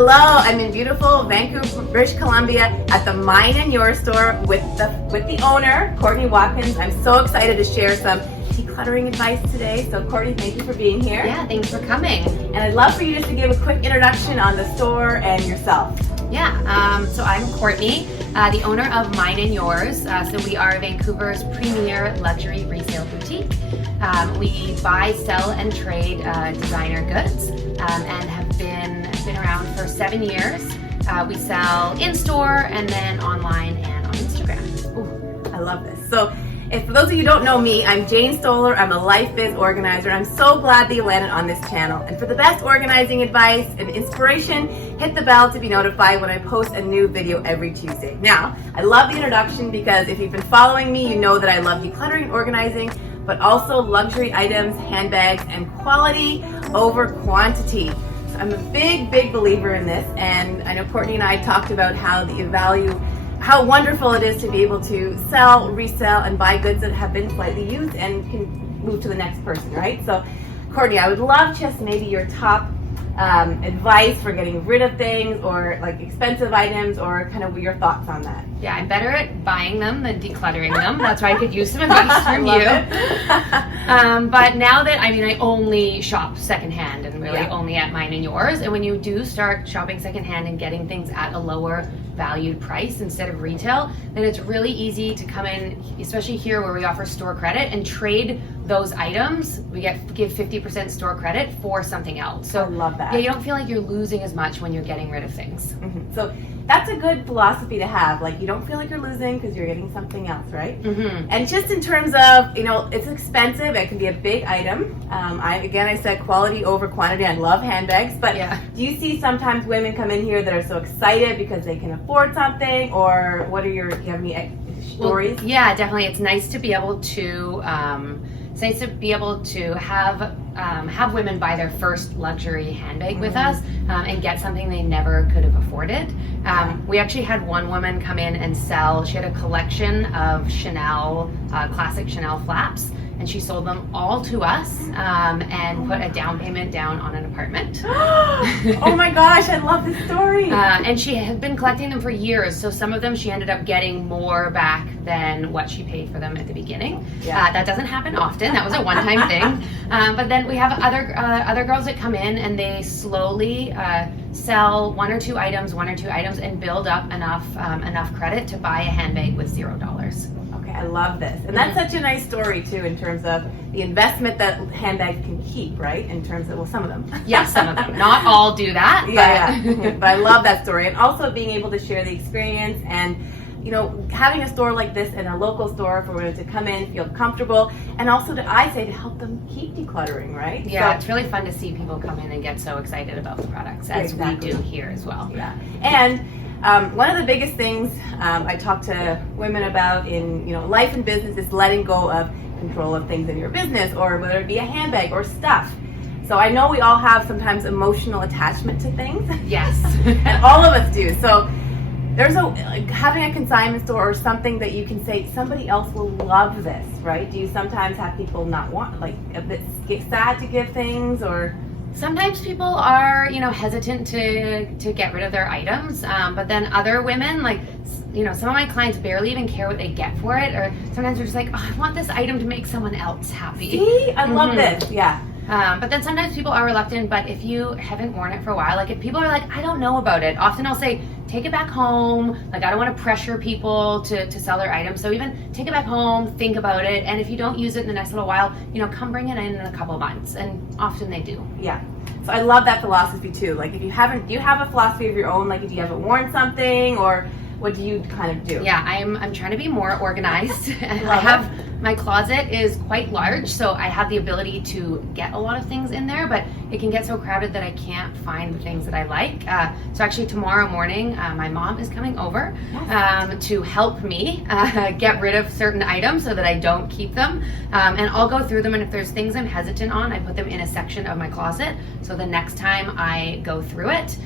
Hello, I'm in beautiful Vancouver, British Columbia at the Mine and Yours store with the owner, Courtney Watkins. I'm so excited to share some decluttering advice today. So Courtney, thank you for being here. Yeah, thanks for coming. And I'd love for you just to give a quick introduction on the store and yourself. Yeah, so I'm Courtney, the owner of Mine and Yours. So we are Vancouver's premier luxury resale boutique. We buy, sell, and trade designer goods and have been around for 7 years. We sell in-store and then online and on Instagram. Ooh, I love this. So for those of you who don't know me, I'm Jane Stoller. I'm a Life Biz organizer. I'm so glad that you landed on this channel. And for the best organizing advice and inspiration, hit the bell to be notified when I post a new video every Tuesday. Now, I love the introduction because if you've been following me, you know that I love decluttering and organizing, but also luxury items, handbags, and quality over quantity. So I'm a big believer in this, and I know Courtney and I talked about how wonderful it is to be able to sell, resell, and buy goods that have been slightly used and can move to the next person, right? So, Courtney, I would love just maybe your top advice for getting rid of things or like expensive items, or kind of your thoughts on that. Yeah, I'm better at buying them than decluttering them. That's why I could use some advice from you. But now that, I only shop secondhand and really only at Mine and Yours. And when you do start shopping secondhand and getting things at a lower valued price instead of retail, then it's really easy to come in, especially here where we offer store credit, and trade those items. We give 50% store credit for something else. So I love that. Yeah, you don't feel like you're losing as much when you're getting rid of things. Mm-hmm. So that's a good philosophy to have. Like, you don't feel like you're losing because you're getting something else, right? Mm-hmm. And just in terms of, it's expensive. It can be a big item. I said quality over quantity. I love handbags, but do you see sometimes women come in here that are so excited because they can afford something, or do you have any stories? Well, yeah, definitely. It's nice to be able to have women buy their first luxury handbag with us and get something they never could have afforded. We actually had one woman come in and sell. She had a collection of Chanel, classic Chanel flaps, and she sold them all to us and put a down payment down on an apartment. Oh my gosh, I love this story. And she had been collecting them for years, so some of them she ended up getting more back than what she paid for them at the beginning. That doesn't happen often. That was a one-time thing. But then we have other girls that come in and they slowly sell one or two items and build up enough credit to buy a handbag with $0. I love this. And that's such a nice story too, in terms of the investment that handbags can keep, right? In terms of, some of them. Yes, some of them. Not all do that. But I love that story. And also being able to share the experience and, having a store like this in a local store for women to come in, feel comfortable, and also to help them keep decluttering, right? Yeah, it's really fun to see people come in and get so excited about the products, as we do here as well. Yeah. And one of the biggest things I talk to women about in life and business is letting go of control of things in your business, or whether it be a handbag or stuff. So I know we all have sometimes emotional attachment to things. Yes. And all of us do. So there's having a consignment store or something that you can say somebody else will love this, right? Do you sometimes have people not want, a bit sad to give things, or? Sometimes people are, hesitant to get rid of their items, but then other women, some of my clients barely even care what they get for it, or sometimes they're just like, oh, I want this item to make someone else happy. See? I love this, yeah. But then sometimes people are reluctant, but if you haven't worn it for a while, if people are like, I don't know about it, often I'll say, take it back home. I don't want to pressure people to sell their items. So even take it back home, think about it. And if you don't use it in the next little while, come bring it in a couple of months. And often they do. Yeah. So I love that philosophy too. If you haven't, do you have a philosophy of your own? If you haven't worn something, or what do you kind of do? Yeah, I'm trying to be more organized. My closet is quite large, so I have the ability to get a lot of things in there, but it can get so crowded that I can't find the things that I like. So actually tomorrow morning, my mom is coming over to help me get rid of certain items so that I don't keep them. And I'll go through them, and if there's things I'm hesitant on, I put them in a section of my closet. So the next time I go through it,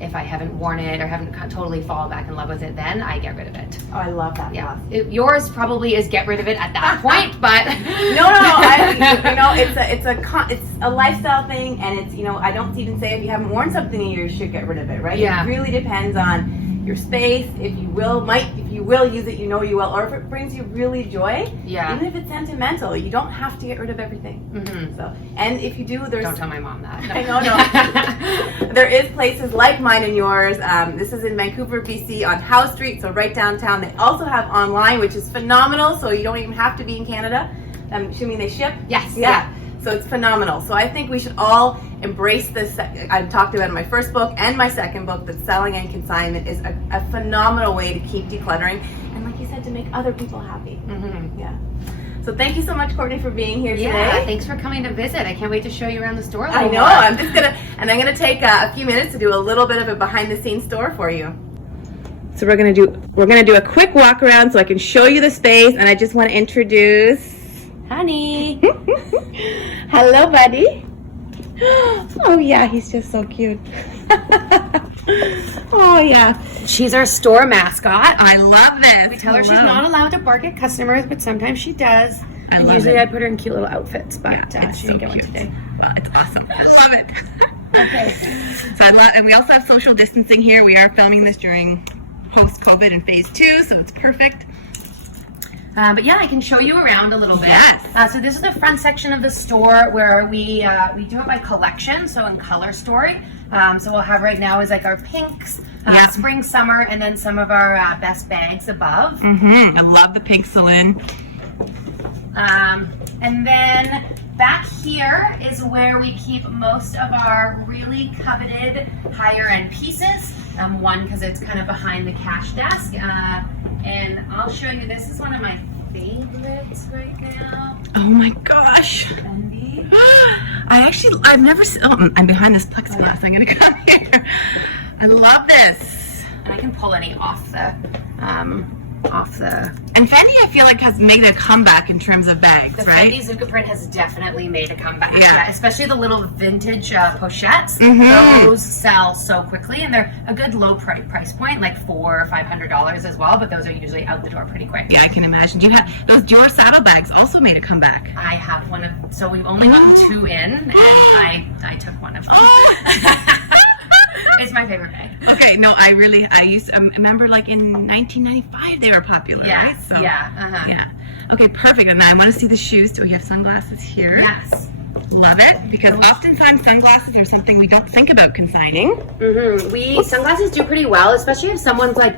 if I haven't worn it or haven't totally fallen back in love with it, then I get rid of it. Oh, I love that. Yeah. Yours probably is get rid of it at that point, but No. It's a lifestyle thing, and it's, I don't even say if you haven't worn something in years, you should get rid of it, right? Yeah. It really depends on your space. If you will use it, you will, or if it brings you really joy. Yeah. Even if it's sentimental, you don't have to get rid of everything. Mm-hmm. So, and if you do, don't tell my mom that. No. I know. There is places like mine and yours. This is in Vancouver, BC, on Howe Street, so right downtown. They also have online, which is phenomenal. So you don't even have to be in Canada. I'm assuming they ship. Yes. Yeah. So it's phenomenal. So I think we should all embrace this. I talked about it in my first book and my second book, that selling and consignment is a phenomenal way to keep decluttering, and like you said, to make other people happy. Mm-hmm. Yeah. So thank you so much, Courtney, for being here today. Yeah, thanks for coming to visit. I can't wait to show you around the store a little I know. more. I'm gonna take a few minutes to do a little bit of a behind the scenes tour for you. So we're gonna do a quick walk around so I can show you the space, and I just want to introduce Honey. Hello, buddy. Oh yeah, he's just so cute. Oh yeah. She's our store mascot. I love this. We tell her she's not allowed to bark at customers, but sometimes she does. And usually I put her in cute little outfits, but she didn't get one today. Well, it's awesome. I love it. Okay. So and we also have social distancing here. We are filming this during post-COVID in phase 2, so it's perfect. But yeah, I can show you around a little bit. Yes. So this is the front section of the store where we do it by collection, so in color story. So we'll have right now is like our pinks, spring, summer, and then some of our best bags above. Mm-hmm. I love the pink saloon. And then back here is where we keep most of our really coveted higher end pieces. One, because it's kind of behind the cash desk. And I'll show you, this is one of my favorites right now. Oh my gosh. Fendi. I've never seen, I'm behind this plexiglass. I'm gonna come here. I love this. And I can pull any off the, And Fendi, I feel like, has made a comeback in terms of bags, right? Fendi Zucca print has definitely made a comeback. Yeah. Especially the little vintage pochettes. Mm-hmm. Those sell so quickly, and they're a good low price point, like $400 or $500 as well. But those are usually out the door pretty quick. Yeah, I can imagine. Do you have those Dior saddlebags? Also made a comeback. I have one of. So we've only gotten 2 in, and I took one of them. Oh. It's my favorite bag. Okay, no, I remember like in 1995 they were popular, right? So, yeah. Okay, perfect. And now I want to see the shoes. Do we have sunglasses here? Yes. Love it, because oftentimes sunglasses are something we don't think about consigning. Mm-hmm. Sunglasses do pretty well, especially if someone's like,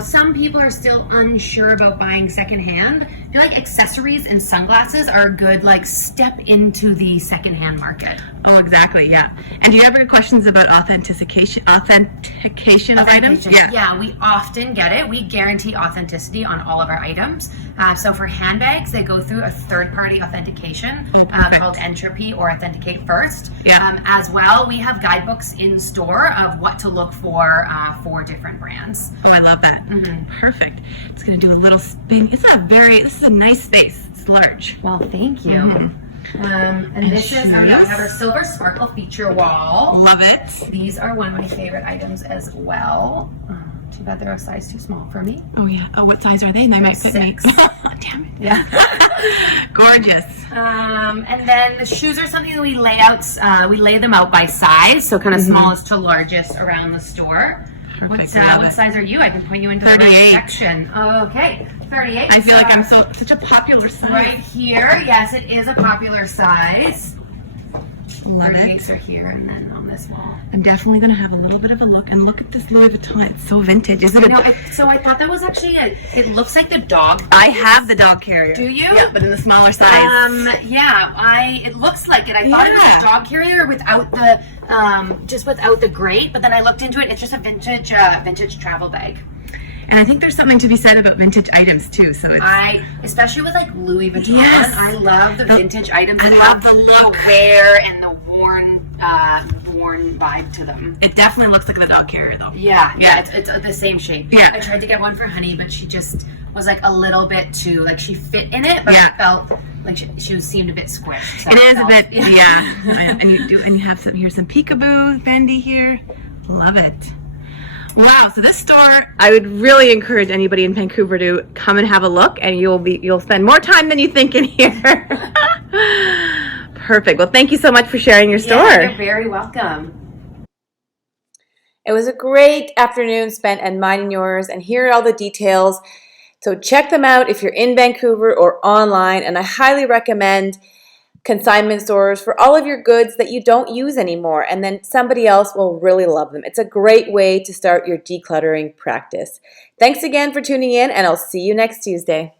some people are still unsure about buying secondhand. I feel like accessories and sunglasses are a good step into the secondhand market. Oh, exactly. Yeah. And do you ever get questions about authentication of items? Yeah, we often get it. We guarantee authenticity on all of our items. So for handbags, they go through a third-party authentication called Entropy or Authenticate First. Yeah. As well, we have guidebooks in store of what to look for different brands. Oh, I love that. Mm-hmm. Perfect. It's going to do a little spin. This is a nice space. It's large. Well, thank you. Mm-hmm. And this is, we have our silver sparkle feature wall. Love it. These are one of my favorite items as well. Too bad they're a size too small for me. Oh yeah. Oh, what size are they? They might fit me. Damn it. Yeah. Gorgeous. And then the shoes are something that we lay them out by size, so kind of smallest to largest around the store. What size are you? I can point you into 38. The right section. Okay, 38. I feel like I'm such a popular size. Right here, yes, it is a popular size. Love 38s are here, and then on this wall. I'm definitely going to have a little bit of a look. And look at this Louis Vuitton. It's so vintage. Is it? So I thought that was actually it looks like the dog. I have the dog carrier. Do you? Yeah, but in the smaller size. It looks like it. I thought it was a dog carrier without the just without the grate, but then I looked into it. It's just a vintage travel bag. And I think there's something to be said about vintage items too. So especially with Louis Vuitton. Yes. I love the vintage items. I love the look, the wear, and the worn vibe to them. It definitely looks like the dog carrier though. Yeah. It's the same shape. Yeah. I tried to get one for Honey, but she just was a little bit too she fit in it, but I felt like she seemed a bit squished. So it is a bit, yeah. And you have some peekaboo Fendi here. Love it. Wow, so this store, I would really encourage anybody in Vancouver to come and have a look, and you'll spend more time than you think in here. Perfect. Well, thank you so much for sharing your store. Yeah, you're very welcome. It was a great afternoon spent and mine and yours, and here are all the details. So check them out if you're in Vancouver or online, and I highly recommend consignment stores for all of your goods that you don't use anymore, and then somebody else will really love them. It's a great way to start your decluttering practice. Thanks again for tuning in, and I'll see you next Tuesday.